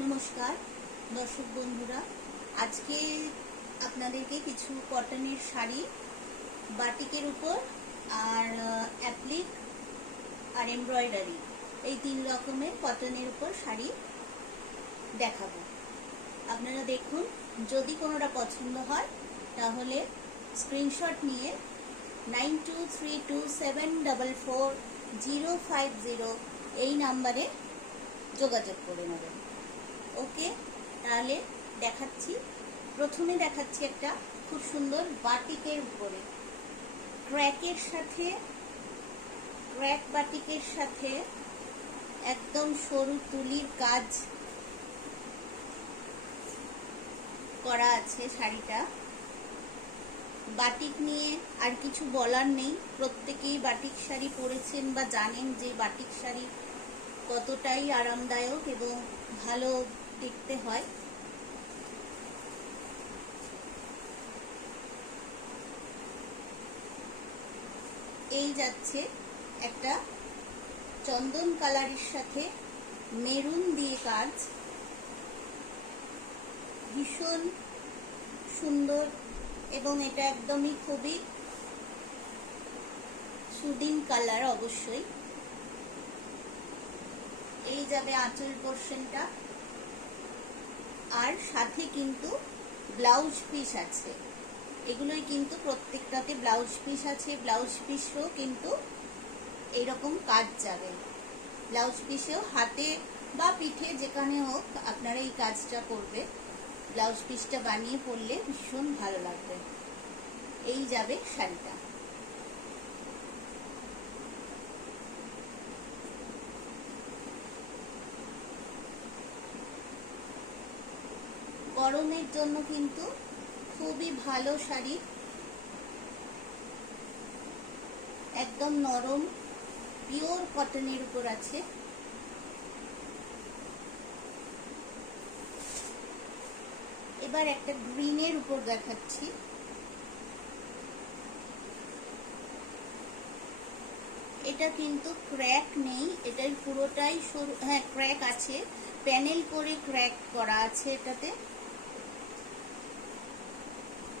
নমস্কার দর্শক বন্ধুরা, আজকে আপনাদেরকে কিছু কটনের শাড়ি বাটিকের উপর আর অ্যাপ্লিক আর এমব্রয়ডারি এই 3 রকমের কটনের উপর শাড়ি দেখাবো। আপনারা দেখুন, যদি কোনোটা পছন্দ হয় তাহলে স্ক্রিনশট নিয়ে 9232744050 এই নাম্বারে যোগাযোগ করে নেবেন। ওকে, তাহলে প্রথমে দেখাচ্ছি একটা খুব সুন্দর বাটিকের উপরে ক্র্যাক বাটিকের সাথে একদম সরু তুলির কাজ করা আছে শাড়িটা। বাটিক নিয়ে আর কিছু বলার নেই, প্রত্যেকেই বাটিক শাড়ি পরেছেন বা জানেন যে বাটিক শাড়ি কতটাই আরামদায়ক এবং ভালো দেখতে হয়। এই যাচ্ছে একটা চন্দন কালারের সাথে মেরুন দিয়ে কাজ, ভীষণ সুন্দর এবং এটা একদমই খুবই সুদিং কালার। অবশ্যই এই যাবে আঁচল পোর্শনটা, আর সাথে কিন্তু ব্লাউজ পিস আছে। এগুলোই কিন্তু প্রত্যেকটাতে ব্লাউজ পিস আছে। ব্লাউজ পিসেও কিন্তু এইরকম কাজ যাবে। ব্লাউজ পিসেও হাতে বা পিঠে যেখানে হোক আপনারা এই কাজটা করবে। ব্লাউজ পিসটা বানিয়ে পরলে ভীষণ ভালো লাগবে। এই যাবে শাড়িটা। গরমের জন্য কিন্তু খুবই ভালো শাড়ি, একদম নরম পিওর কটনের উপর আছে। এবার একটা গ্রিনের উপর দেখাচ্ছি। এটা কিন্তু ক্র্যাক নেই, এটাই পুরোটাই সরু, হ্যাঁ ক্র্যাক আছে, প্যানেল করে ক্র্যাক করা আছে। এটাতে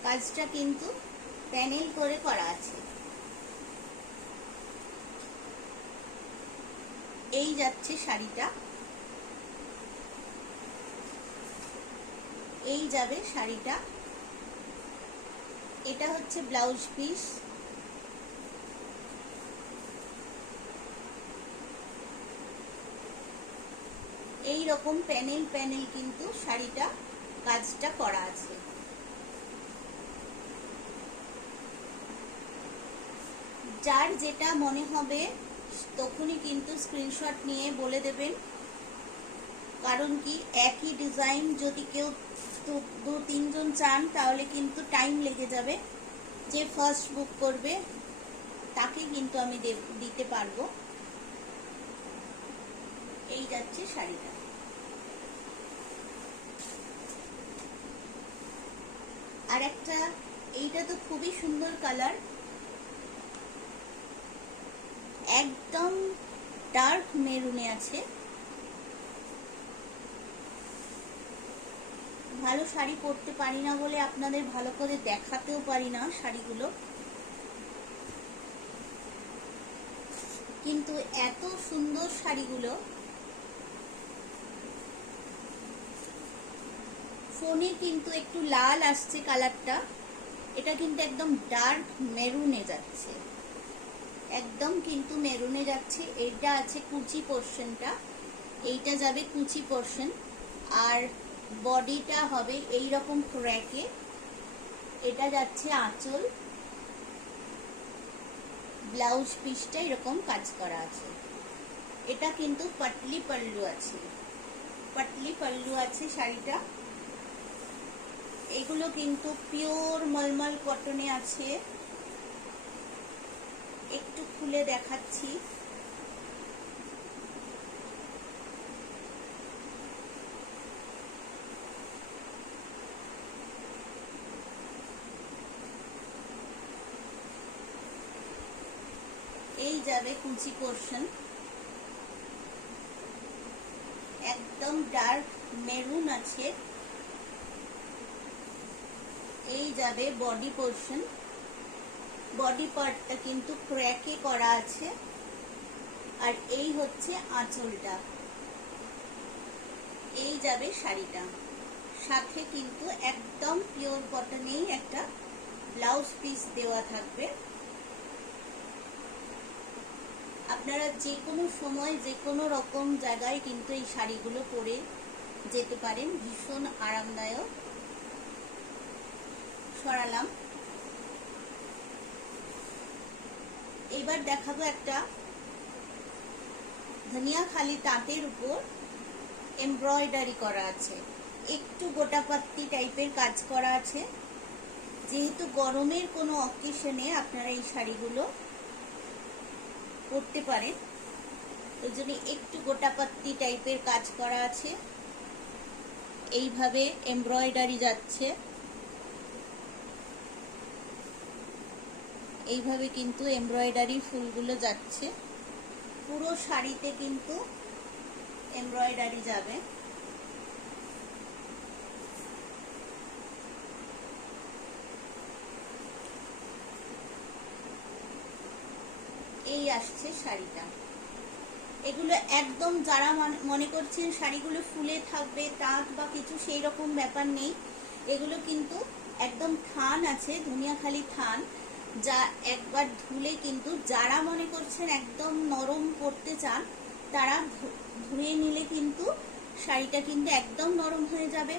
কাজটা কিন্তু প্যানেল করে করা আছে। এই যাচ্ছে শাড়িটা, এই যাবে শাড়িটা। এটা হচ্ছে ব্লাউজ পিস। এই রকম প্যানেল প্যানেল কিন্তু শাড়িটা কাজটা করা আছে। যার যেটা মনে হবে তখনই কিন্তু স্ক্রিনশট নিয়ে বলে দেবেন, কারণ কি একই ডিজাইন যদি কেউ 2-3 জন চান তাহলে কিন্তু টাইম লেগে যাবে। যে ফার্স্ট বুক করবে তাকে কিন্তু আমি দিতে পারবো। এই যাচ্ছে শাড়িটা। আর একটা, এইটা তো খুবই সুন্দর কালার, একদম ডার্ক মেরুনে আছে। ভালো শাড়ি পরতে পারি না বলে আপনাদের ভালো করে দেখাতেও পারি না শাড়িগুলো, কিন্তু এত সুন্দর শাড়িগুলো। ফোনে কিন্তু একটু লাল আসছে কালারটা, এটা কিন্তু একদম ডার্ক মেরুনে যাচ্ছে, একদম কিন্তু মেরুনে যাচ্ছে। এইটা আছে কুচি পোর্শনটা, এইটা যাবে কুচি পোর্শন, আর বডিটা হবে এই রকম ক্র্যাকে। এটা যাচ্ছে আঁচল, ব্লাউজ পিসটা এরকম কাজ করা আছে। এটা কিন্তু পাটলি পাল্লু আছে, পাটলি পাল্লু আছে শাড়িটা। এগুলো কিন্তু পিওর মলমল কটনে আছে। একটু খুলে দেখাচ্ছি। এই যাবে কুচি পোর্শন, একদম ডার্ক মেরুন আছে। এই যাবে বডি পোর্শন, বডি পার্টটা কিন্তু ক্র্যাকে করা আছে। আর এই হচ্ছে আঁচলটা। এই যাবে শাড়িটা, সাথে কিন্তু একদম পিওর কটনেই একটা ব্লাউজ পিস দেওয়া থাকবে। আপনারা যে কোনো সময় যে কোনো রকম জায়গায় কিন্তু এই শাড়িগুলো পরে যেতে পারেন, ভীষণ আরামদায়ক। সরালাম। এইবার দেখাবো একটা ধনিয়াখালি তাঁতের উপর এমব্রয়ডারি করা আছে, একটু গোটাপাত্তি টাইপের কাজ করা আছে। যেহেতু গরমের কোনো অকেশনে আপনারা এই শাড়িগুলো পরতে পারেন, ওই জন্য একটু গোটাপাত্তি টাইপের কাজ করা আছে। এইভাবে এমব্রয়ডারি যাচ্ছে, এইভাবে কিন্তু এমব্রয়ডারি ফুলগুলো যাচ্ছে। পুরো শাড়িতে কিন্তু এমব্রয়ডারি যাবে। এই আসছে শাড়িটা। এগুলো একদম যারা মনে করছেন শাড়িগুলো ফুলে থাকবে, তাঁত বা কিছু সেই রকম ব্যাপার নেই। এগুলো কিন্তু একদম থান আছে, ধনিয়াখালি থান, যা একবার ধুলে কিন্তু যারা মনে করছেন একদম নরম করতে চান তারা ধুয়ে নিলে কিন্তু শাড়িটা কিন্তু একদম নরম হয়ে যাবে।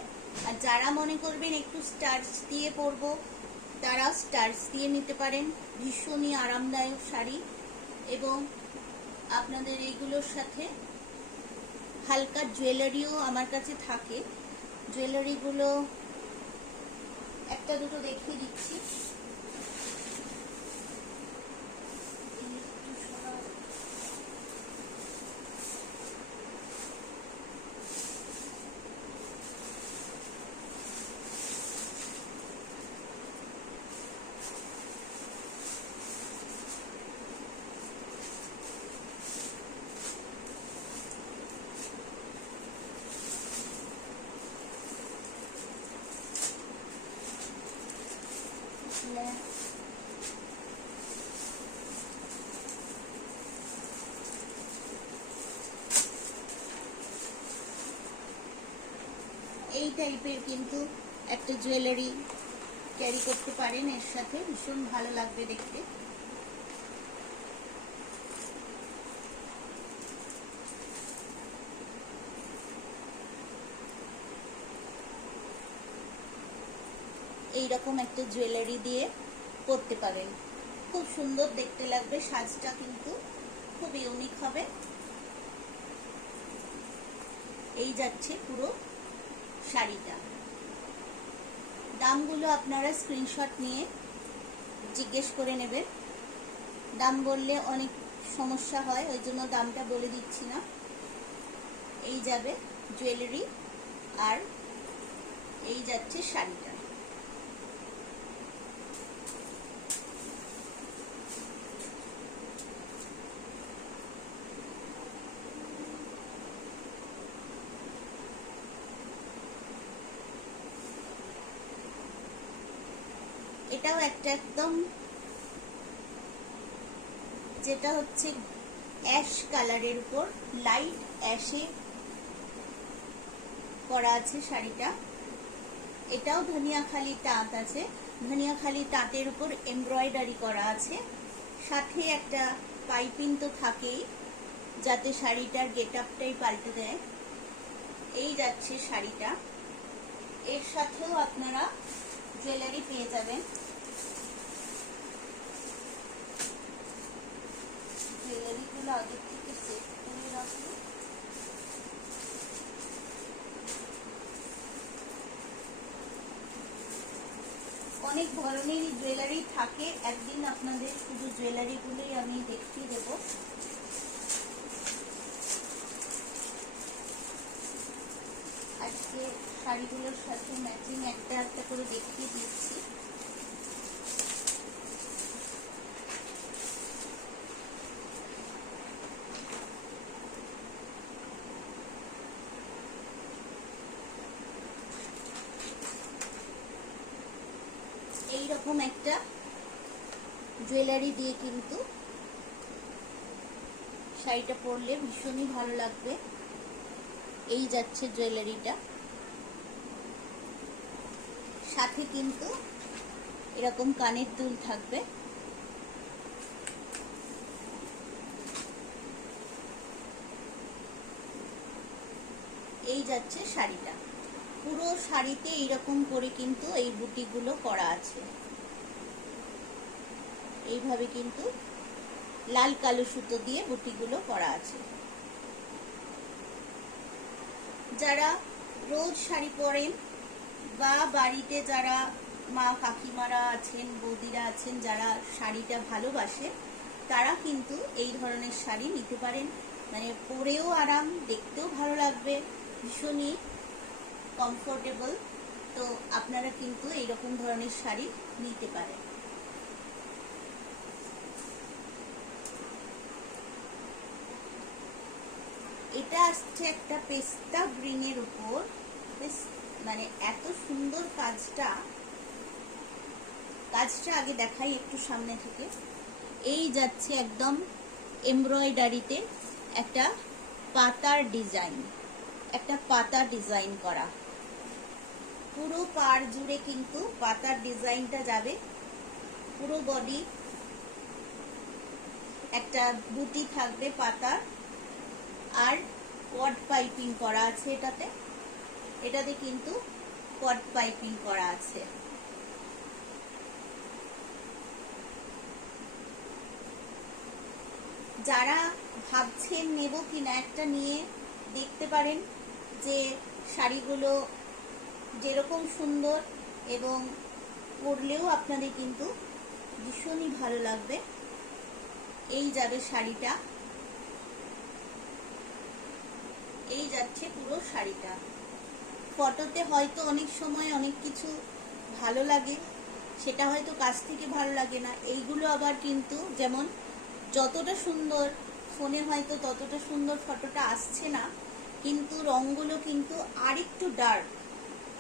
আর যারা মনে করবেন একটু স্টার্চ দিয়ে পরবো তারা স্টার্চ দিয়ে নিতে পারেন। ভীষণই আরামদায়ক শাড়ি। এবং আপনাদের এইগুলোর সাথে হালকা জুয়েলারিও আমার কাছে থাকে। জুয়েলারিগুলো একটা দুটো দেখিয়ে দিচ্ছি। এই টাইপের কিন্তু একটা জুয়েলারি ক্যারি করতে পারেন, এর সাথে ভীষণ ভালো লাগবে দেখতে। এইরকম একটা জুয়েলারি দিয়ে পরতে পারেন, খুব সুন্দর দেখতে লাগবে। সাজটা কিন্তু খুব ইউনিক হবে। এই যাচ্ছে পুরো শাড়িটা। দামগুলো আপনারা স্ক্রিনশট নিয়ে জিজ্ঞেস করে নেবেন। দাম বললে অনেক সমস্যা হয়, ওই জন্য দামটা বলে দিচ্ছি না। এই যাবে জুয়েলারি আর এই যাচ্ছে শাড়িটা। এটাও একটা একদম যেটা হচ্ছে অ্যাশ কালারের উপর লাইট অ্যাশে করা আছে শাড়িটা। এটাও ধনিয়াখালি তাঁত আছে, ধনিয়াখালি তাঁতের উপর এমব্রয়ডারি করা আছে। সাথে একটা পাইপিং তো থাকেই, যাতে শাড়িটার গেট আপটাই পাল্টে দেয়। এই যাচ্ছে শাড়িটা। এর সাথেও আপনারা জুয়েলারি পেয়ে যাবেন। জুয়েলারিগুলো আগে থেকে সেট করে রাখবো। অনেক ধরনেরই জুয়েলারি থাকে, একদিন আপনাদের শুধু জুয়েলারিগুলোই আমি দেখিয়ে দেব। আজকে শাড়িগুলোর সাথে ম্যাচিং একটা একটা করে দেখিয়ে দিচ্ছি। এরকম একটা জুয়েলারি দিয়ে কিন্তু শাড়িটা পরলে ভীষণই ভালো লাগবে। এই যাচ্ছে জুয়েলারিটা, সাথে কিন্তু এরকম কানের দুল থাকবে। এই যাচ্ছে শাড়িটা, পুরো শাড়িতে এইরকম করে কিন্তু এই বুটিগুলো করা আছে। এইভাবে কিন্তু লাল কালো সুতো দিয়ে বুটিগুলো করা আছে। যারা রোজ শাড়ি পরেন বা বাড়িতে যারা মা কাকিমারা আছেন, বৌদিরা আছেন, যারা শাড়িটা ভালোবাসে, তারা কিন্তু এই ধরনের শাড়ি নিতে পারেন। মানে পরেও আরাম, দেখতেও ভালো লাগবে, ভীষণই কমফোর্টেবল। তো আপনারা কিন্তু এইরকম ধরনের শাড়ি নিতে পারেন। এটা আসছে একটা পেস্তা গ্রিনের উপর, মানে এত সুন্দর কাজটা আগে দেখাই একটু সামনে থেকে। এই যাচ্ছে একদম এমব্রয়ডারিতে একটা পাতার ডিজাইন করা, পুরো পাড় জুড়ে কিন্তু পাতার ডিজাইনটা যাবে। পুরো বডি একটা বুটি থাকবে পাতার, আর কড পাইপিং করা আছে এটাতে কিন্তু কড পাইপিং করা আছে। যারা ভাবছেন নেব কিনা, একটা নিয়ে দেখতে পারেন যে শাড়িগুলো যেরকম সুন্দর, এবং পরলেও আপনাদের কিন্তু ভীষণই ভালো লাগবে। এই যাবে শাড়িটা, এই যাচ্ছে পুরো শাড়িটা। ফটোতে হয়তো অনেক সময় অনেক কিছু ভালো লাগে, সেটা হয়তো কাছ থেকে ভালো লাগে না। এইগুলো আবার কিন্তু যেমন যতটা সুন্দর ফোনে হয়তো ততটা সুন্দর ফটোটা আসছে না, কিন্তু রঙগুলো কিন্তু আরেকটু ডার্ক,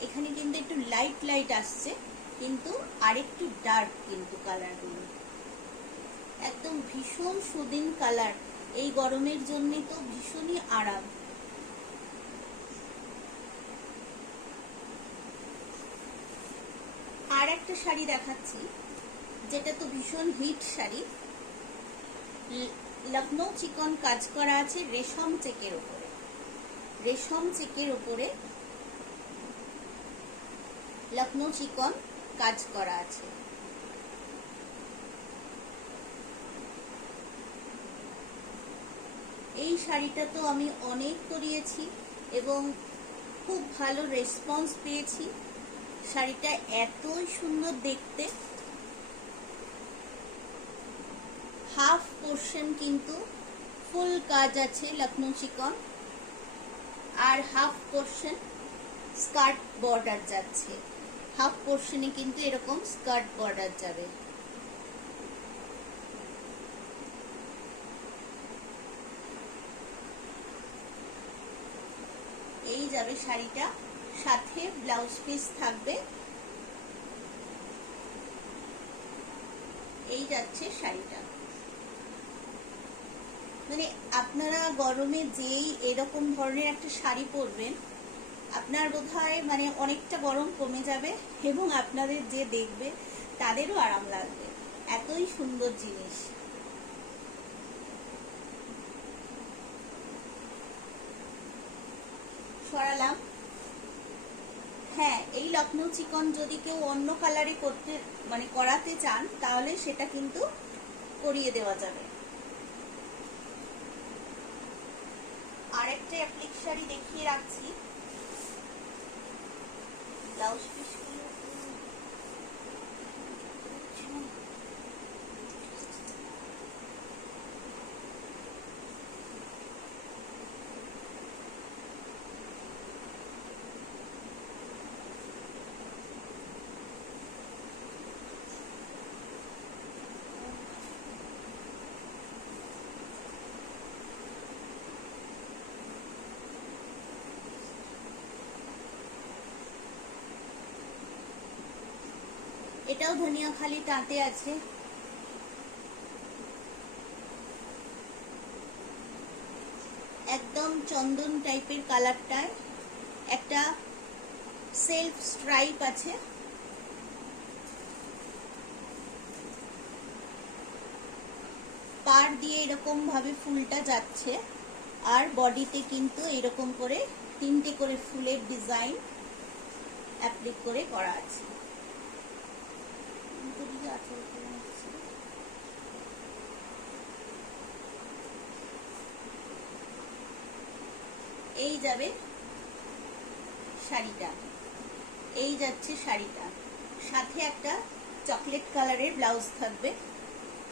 এখানে কিন্তু একটু লাইট লাইট আসছে, কিন্তু আরেকটু ডার্ক কিন্তু কালারগুলো একদম ভীষণ সুদিন কালার। এই গরমের জন্য তো ভীষণই আরাম। আর একটা শাড়ি দেখাচ্ছি, যেটা তো ভীষণ হিট শাড়ি। লখনৌ চিকন কাজ করা আছে রেশম চেকের উপরে, লখনৌ চিকন কাজ করা আছে। এই শাড়িটা তো আমি অনেক করিয়েছি এবং খুব ভালো রেসপন্স পেয়েছি। শাড়িটা এতই সুন্দর দেখতে। হাফ পোর্শন কিন্তু ফুল কাজ আছে লখনৌ চিকন, আর হাফ পোর্শন স্কার্ট বর্ডার যাচ্ছে। হাফ পোর্শনে কিন্তু এরকম স্কার্ট বর্ডার যাবে। এই যাবে শাড়িটা, সাথে ব্লাউজ পিস থাকবে। এই যাচ্ছে শাড়িটা। মানে আপনারা গরমে যেই এরকম ধরনের একটা শাড়ি পরবেন, আপনার বোধহয় মানে অনেকটা গরম কমে যাবে, এবং আপনাদের যে দেখবে তাদেরও আরাম লাগবে। এতই সুন্দর জিনিস। সরালাম। হ্যাঁ, এই লখনৌ চিকন যদি কেউ অন্য কালারে করাতে চান, তাহলে সেটা কিন্তু করিয়ে দেওয়া যাবে। আরেকটা অ্যাপ্লিক শাড়ি দেখিয়ে রাখছি। ব্লাউজ পিসগুলো এটাও ধনিয়াখালি তাঁতে আছে। একদম চন্দন টাইপের কালারটায় একটা সেলফ স্ট্রাইপ আছে। পার দিয়ে এরকম ভাবে ফুলটা যাচ্ছে, আর বডিতে কিন্তু এরকম করে 3টে করে ফুলের ডিজাইন অ্যাপ্লিক করে করা আছে। এই যাবে শাড়িটা, এই যাচ্ছে শাড়িটা, সাথে একটা চকলেট কালারের ব্লাউজ থাকবে,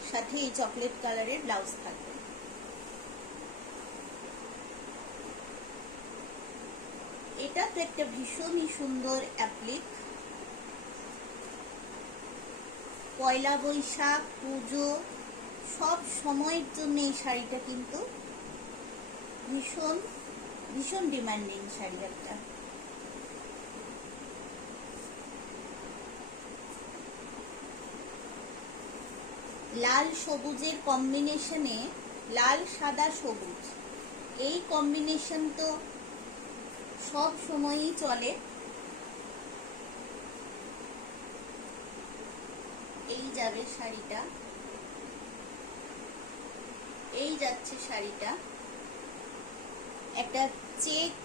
সাথে এই চকলেট কালারের ব্লাউজ থাকবে। এটা তো একটা ভীষণই সুন্দর অ্যাপ্লিক। পয়লা বৈশাখ, পুজো, সব সময়ের জন্য এই শাড়িটা কিন্তু ভীষণ ভীষণ ডিমান্ডিং শাড়ি একটা। লাল সবুজের কম্বিনেশনে, লাল সাদা সবুজ, এই কম্বিনেশন তো সব সময়ই চলে। এই যাবে শাড়িটা, এই যাচ্ছে শাড়িটা, একটা চেক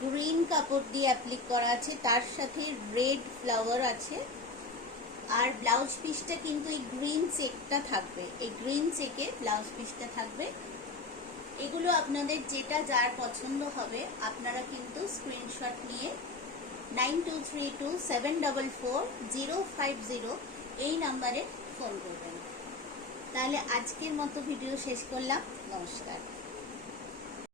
গ্রিন কাপড় দিয়ে অ্যাপ্লিক করা আছে, তার সাথে রেড ফ্লাওয়ার আছে, আর ব্লাউজ পিসটা কিন্তু এই গ্রিন চেকটা থাকবে, এই গ্রিন চেকে ব্লাউজ পিসটা থাকবে। এগুলো আপনাদের যেটা যার পছন্দ হবে আপনারা কিন্তু স্ক্রিনশট নিয়ে 9232744050 এই নাম্বারে ফোন করবেন। তাহলে আজকের মতো ভিডিও শেষ করলাম। নমস্কার।